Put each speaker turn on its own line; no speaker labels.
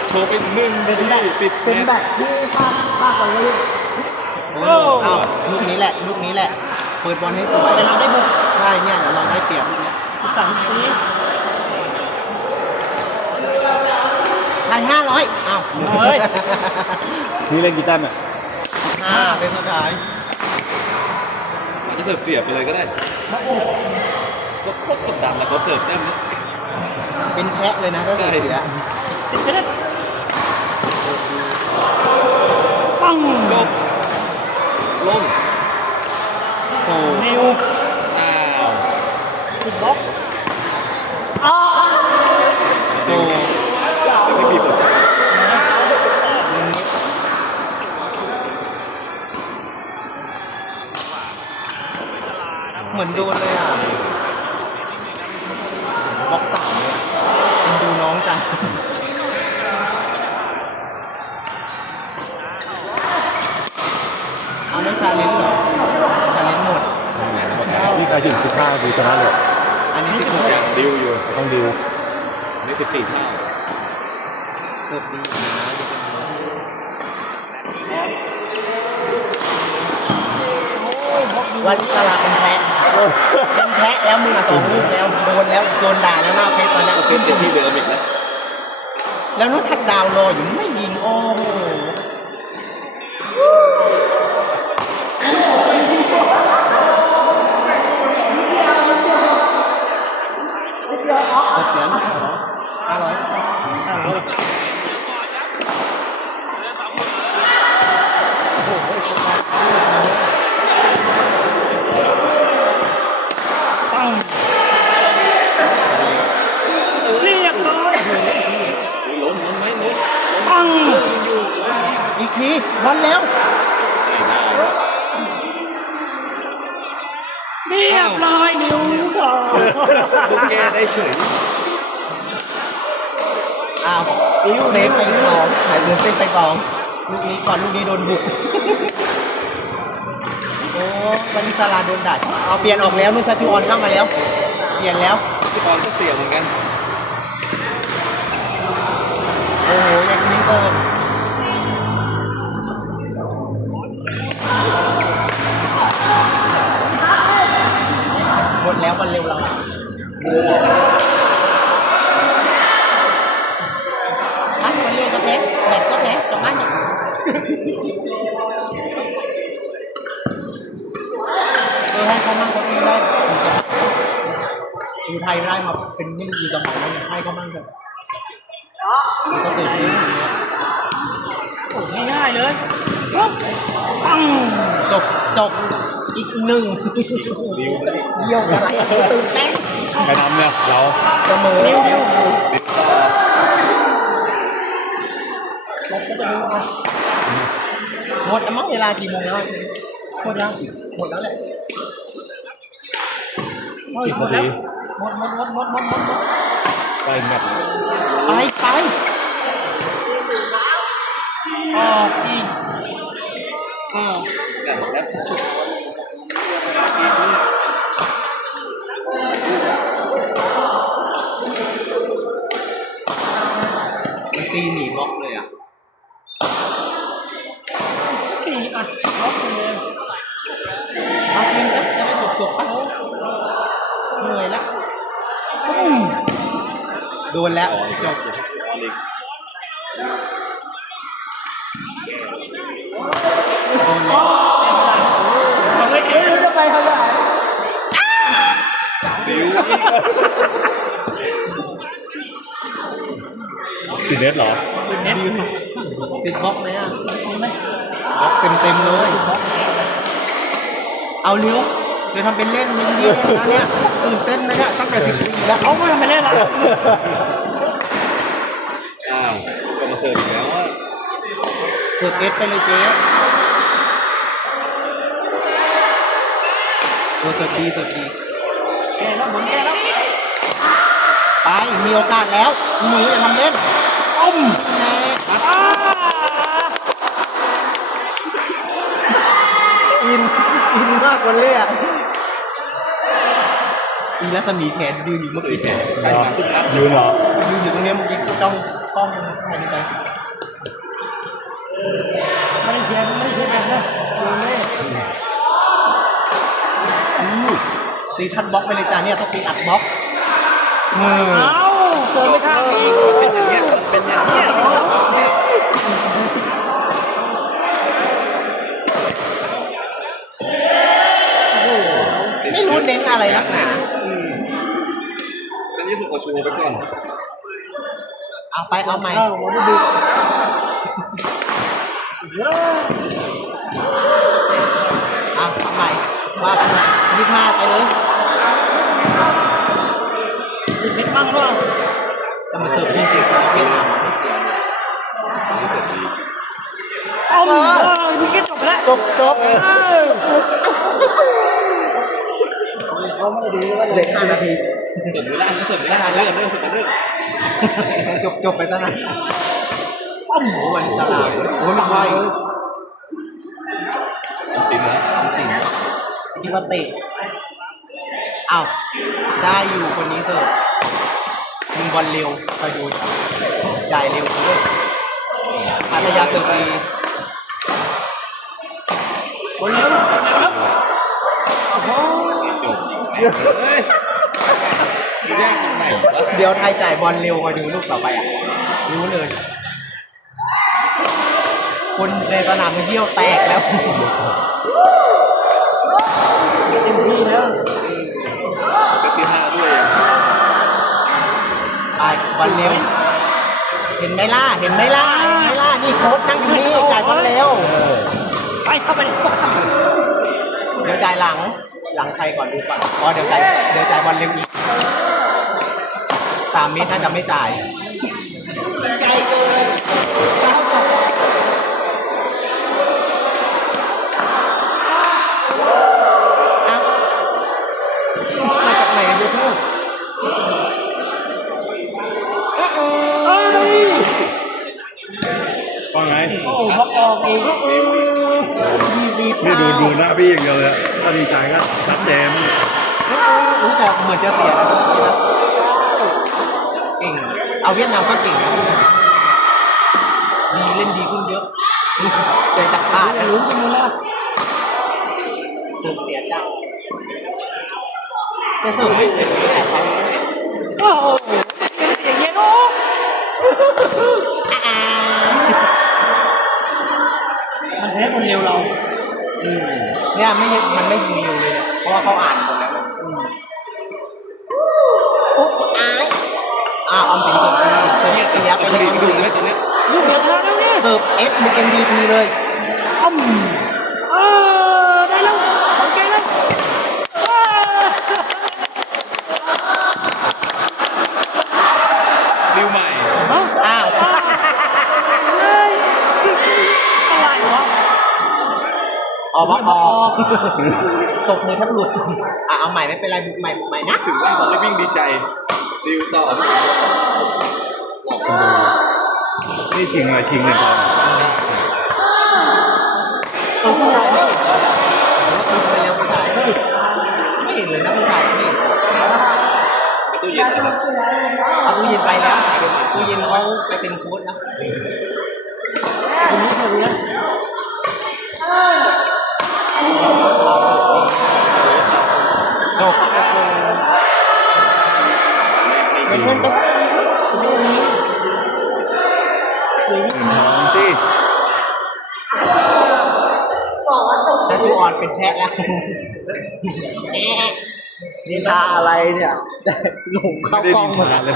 สโชว์ไปหนึ่ง
เป็นแบบ
ปิด
เป็นแบบที่ภาคภาคกว่าเลย
อ้าวลูกนี้แหละลูกนี้แหละ เปิดบอลให้สวย
แต่เราได้บุก
ใช่เนี่ยเดี๋ยวเราได้เปรียบลูกเนี้ย
สามสี
ได้ห้าร้อยอ้าว
เฮ้ย
นี่เล่นกีตาร์อะ
ห้าเป็นสุดท้าย
จะเสิร์ฟเสียบไปเลยก็ได้ก็โคตรกดดันแล้วเขาเสิร์ฟได้ไหม
เป็นแพะเลยนะถ้าเสีย
ติดไปได้ ปัง
จบลง
โอ้
นิว
อ้าว
ติดบล็อก
โห
ไม่มีบท
เหมือนโดนเลยอะบล็อกสามเลยอะเป็นดูน้องจังเอาไม่ชาเลนจ์เหรอชาเลนจ์หมด
นี่ใครถึงสิบห้าดูชนะเลย
อันนี้สิบหก
ยังดิวอยู่
ต้องดิว
นี่สิบสี่เท่า
เกือบดีอยู่นะเดี๋ยวเป็นน้องวันตลาดเป็นแพะเป็นแพะแล้วมึงอะสองลูกแล้วโดนแล้วโดนด่าแล้วหน้าเพชรตอนเนี้ย
เป็นเป็นที่เดิมอีกแล้ว
แล้วนู้นทักดาวรออยู่ไม่ยิงโอ้โหกดเสียงห้าร้อย
ปังเรียบร้อย
ล้มล้มไหมล้ม
ปัง
อยู่ล้มอีก
อีก ทีบอลแล้ว
เรียบร้อยนิวก่อน
ลูกแก้ได้เฉย
อ้าวอิ้วเซฟไปสองหายเดินเต้นไปสองลูกนี้ก่อนลูกนี้โดนบุกโอ้วันนี้ซาลาโดนด่าเอาเปลี่ยนออกแล้วนุ่นชาจูออนเข้ามาแล้ว เปลี่ยนแล้ว
พี่บอลก็เสียเหมือนกัน
โอ้โหอย่างนี้เติมห แล้วบอลเร็วเราอะอะบอลเร็วก็แพ้แบตก็แพ้กลับบ้านเนี่ยเออให้เขามั่งเขาได้ผมจะดูไทยได้มาเป็นไม่รู้กี่สมัยแล้วเนี่ยให้เขามั่งเถอะก็เกิดขึ้นอย่างเงี้ย
ง่ายๆเลยปุ๊บปัง
จบจบ อีกหนึ่งเยี่ยวอะไรตื่นเต้น
ใครนำเนี่ยเรา
เสมอ
นิวนิว
หมดแล้วมั้งเวลากี่โมงแล้วหมดแล้วหมดแล้วแหละ
เฮ้ย
สิบ
หมดแล้ว
ที
หมดหมดหมดหมดหมดหมดหมด
ใกล้แมตช์
ไปไป
ออกอีก
อ้าวแต่แล้วชุด
ตีหนีบล็อกเลยอะ
สี่อัดบล็อกเลย
เอาคืนครับจะได้จบจบๆปะเหนื่อยแล้วโดนแล้วจบ
ออลิก
โดนแล้ว
เอาไว้เอ๊ะ
ไม่รู้จะไปทาไหน
ดิวอีก
ติดเน็ตเหรอ
ดิวติดบล็อกไหมอะ
มีไหม
บล็อกเต็มเต็มๆเลย เอาเร็วเดี๋ยวทำเป็นเล่นมึงที่เล่นนะเนี่ยตื่นเต้นนะเนี่ยตั้งแต่สิบปีแล้ว
เขาไม่ทำไปเล่นละ
อ้าวก็มาเสิร์ฟอีกแล้วอะ
เสิร์ฟเอสไปเลยเจ๊เออเสิร์ฟดีเสิร์ฟดี
แกแล้วหมุนแกแล้ว
ไปมีโอกาสแล้วหนูอย่าทำเล่น
อ้ ม
แน่
อ้า
อิน อินมากกว่าเลยอะอีรัศมีแขนยืนอยู่เมื่อกี้แขน
ใครมาทุกนัด
ยืนเหรอ
ยืนอยู่ตรงเนี้ยเมื่อกี้จ้องกล้องมันถ่ายดีไป
ไม่ได้เชียร์ไม่ได้เชียร์กันนะเชียร์เล่
ตีทัดบล็อกไปเลยจ้าเนี่ยต้องตีอัดบล็อกเออ
เอ้าเกินไม่ข้ามอีก
เป็นอย่างเงี้ยมันเป็นอย่างเงี้ยเนี่ย
ไม่รู้เน้นอะไรนักหนา
อืมอันนี้ถูกเอาโชว์ไปก่อน
เอาไปเอาใหม่
เอ้าหมดดูเยอะ
เอาเอาใหม่ว่ากันใหม่ยี่ห้าไปเลย
ติด เพชรบ้างว่า
แต่มันเสิร์ฟดีจริงเวียดนามมันไม่เสีย
อ้อมเออมีแค่จบแล้ว
จบจบ
เขาไม่ดีว่า
เหลือห้านาที
เสริมไม่ได้เสริมไม่ได้เรื่องเรื่องเสริมเรื่อง
จบจบไปตั้งนานป้อมโหวันสลามโอ้ยไม่ใช่
จริงนะ
ทำสิ่งคิดว่าตะอ้าวได้อยู่คนนี้เถอะ ยิงบอลเร็วคอยดูจ่ายเร็วด้วยพัทยาเติร์ดี
คนเร็วครับโอ้โห
จบเฮ้ยแยกตรงไหนวะ
เดี๋ยวไทยจ่ายบอลเร็วคอยดูลูกต่อไปอะรู้เลย คนในสนามเที่ยวแตกแล้ว
เห็
นไหมล่ะ เห็นไหมล่ะ เห็นไหมล่ะ นี่โค้ชนั่งอยู่นี่จ่ายบอลเร็ว
ไปเข้าไปในบ้าน
เดี๋ยวจ่ายหลัง หลังใครก่อนดูก่อนอ๋อเดี๋ยวจ่ายเดี๋ยวจ่ายบอลเร็วอีกสามเมตรน่าจะไม่จ่าย
โอ้โหเขาออกเอง
ดีดี
นี่ดูดูหน้าพี่อย่างเดียวเลยถ้าดีใจก็ชัดเจน
รู้แต่เหมือนจะเสียนะเก่ง เอาเวียดนามก็เก่งนะดีเล่นดีขึ้นเยอะเจจากพาด
อย่า
นะ
ลุ้กันเลยนะ
เสิร์ฟเสียจังแต่สิร์ฟไม่เสียแต่เขา
โอ้โหอย่างเงี้ยลูก
อ่า
มั เร็วเรา
อืมเนี่ยไม่มันไม่ยิงนิวเลยเนี่ยเพราะว่าเขาอ่านหมดแล้วอืมอุ๊บอายอ่าออมสินเสิร์ฟดีเสิร์ฟเสียไปเลยออม
ดู
สิน
เลยตรงนี้
ลูกเดียวชนะแล้วเนี่ย
เสิร์ฟเอสเป็น MVP เลย
อ้อมอ้าได้แล้วโอเคแล้วเออ
ดิวใหม่
ฮะ
อ้าว
เฮ้ยอะไรวะ
ออกมาออก ตกมือแทบหลุดอะเอาใหม่ไม่เป็นไรบุกใหม่บุกใหม่นะ
ถึงล่างบอลแล้ววิ่งดีใจ ดิวต่อบอกคุณดู
นี่ชิงอะไรชิงเนี่ย
เออผู้ชายไม่เห็นเลยอะไปแล้วผู้ชายไม่เห็นเลยนะผู้ชายไม่เห็น
ประตูเย็นเหรอ
เอาตู้เย็นไปแล้วตู้เย็นเขาไปเป็นโค้ชแล้ว
คนนี้คนนี้
จบเป็นเพื่อนก
ทองสิ
ถ้าจูออนเป็นแพะแล้วนี่ตาอะไรเนี่ย หลงเข้ากล้องหมด
เลย